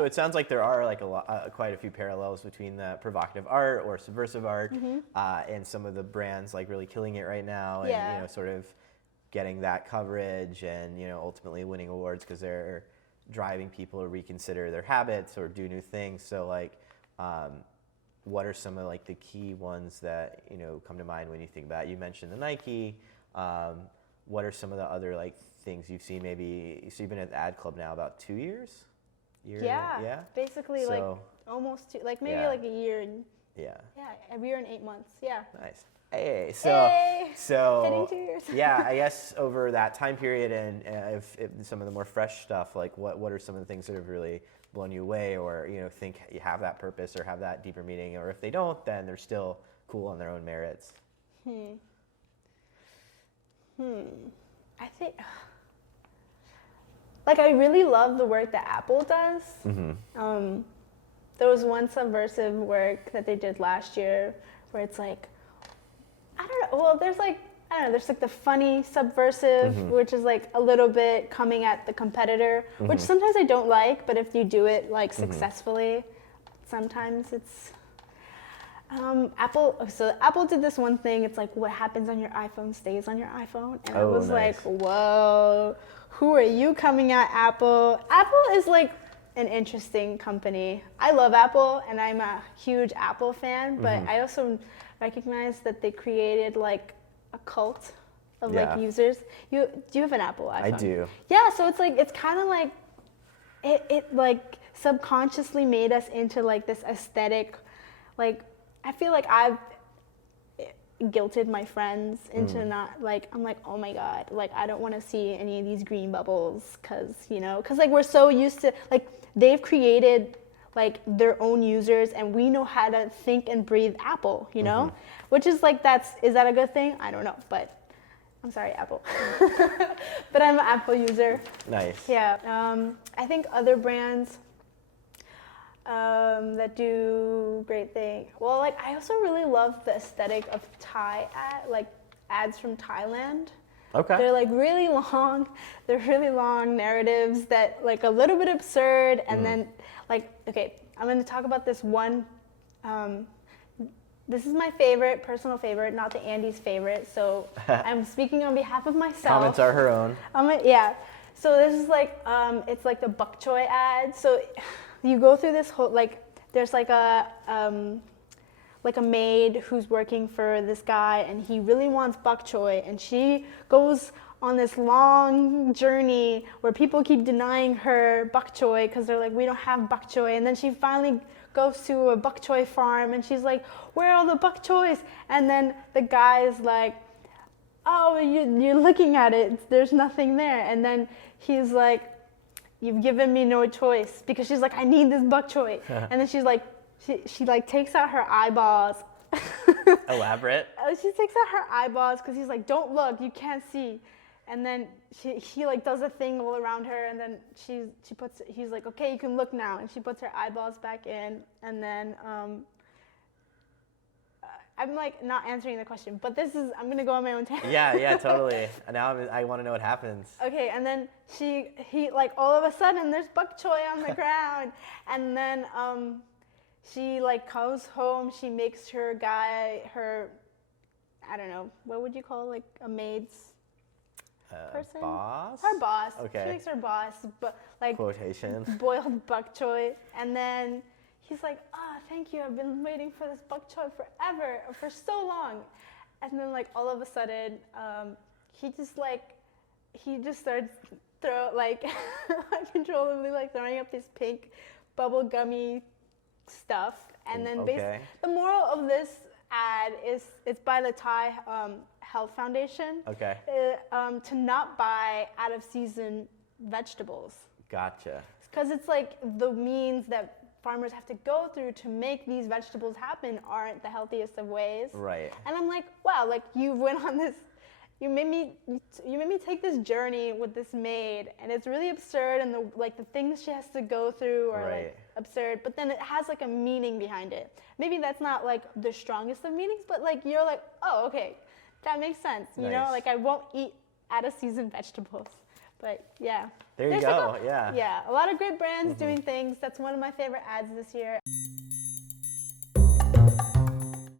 So it sounds like there are like quite a few parallels between the provocative art or subversive art and some of the brands like really killing it right now, and sort of getting that coverage and ultimately winning awards because they're driving people to reconsider their habits or do new things. So like, what are some of like the key ones that come to mind when you think about it? You mentioned the Nike. What are some of the other like things you've seen? Maybe so you've been at the Ad Club now about 2 years. Yeah. Basically, like almost like maybe like a year. A year and 8 months. Yeah. Nice. Hey, so hitting 2 years. Yeah, I guess over that time period and if some of the more fresh stuff, like what are some of the things that have really blown you away, or think you have that purpose or have that deeper meaning, or if they don't, then they're still cool on their own merits? I think, like, I really love the work that Apple does. There was one subversive work that they did last year where it's like, I don't know, well, there's like the funny subversive, which is like a little bit coming at the competitor, which sometimes I don't like, but if you do it like successfully, sometimes it's, Apple did this one thing. It's like, what happens on your iPhone stays on your iPhone. And I was like, whoa, who are you coming at, Apple? Apple is like an interesting company. I love Apple and I'm a huge Apple fan, but I also recognize that they created like a cult of like users. Do you have an Apple iPhone? I do. Yeah, so it's like, it's kind of like, it like subconsciously made us into like this aesthetic, like, I feel like I've guilted my friends into not like, I'm like, oh my God, like I don't want to see any of these green bubbles because like we're so used to, like they've created like their own users and we know how to think and breathe Apple, which is like, is that a good thing? I don't know, but I'm sorry, Apple. But I'm an Apple user. Nice. Yeah. I think other brands that do great things. Well, like I also really love the aesthetic of ads from Thailand. Okay. They're like really long. They're really long narratives that like a little bit absurd, and then like, okay, I'm going to talk about this one. This is my personal favorite, not the Andy's favorite. So I'm speaking on behalf of myself. Comments are her own. Yeah. So this is like, it's like the bok choy ad. So you go through this whole, like, there's like a maid who's working for this guy and he really wants bok choy, and she goes on this long journey where people keep denying her bok choy because they're like, we don't have bok choy, and then she finally goes to a bok choy farm and she's like, where are all the bok choys? And then the guy is like, oh, you're looking at it, there's nothing there. And then he's like, you've given me no choice, because she's like, I need this bok choy. And then she's like, she like takes out her eyeballs. Elaborate. She takes out her eyeballs because he's like, don't look, you can't see. And then he like does a thing all around her, and then he's like, okay, you can look now. And she puts her eyeballs back in, and then I'm like not answering the question, but I'm gonna go on my own tangent. Yeah, totally. Now I want to know what happens. Okay, and then he like all of a sudden there's bok choy on the ground, and then she like comes home. She makes her I don't know, what would you call like a maid's person? Boss? Her boss. Okay. She makes her boss, but like quotation, boiled bok choy, and then he's like, thank you, I've been waiting for this bok choy for so long. And then like all of a sudden, he just starts uncontrollably like throwing up this pink bubble gummy stuff. And then the moral of this ad is, it's by the Thai Health Foundation. Okay. To not buy out of season vegetables. Gotcha. Because it's like the means that farmers have to go through to make these vegetables happen aren't the healthiest of ways. Right. And I'm like, wow, like you went on this, you made me take this journey with this maid, and it's really absurd, and the things she has to go through are like absurd, but then it has like a meaning behind it. Maybe that's not like the strongest of meanings, but like you're like, oh, okay, that makes sense. You know, like I won't eat out of season vegetables. But yeah. There you There's go. like yeah. Yeah, a lot of great brands doing things. That's one of my favorite ads this year.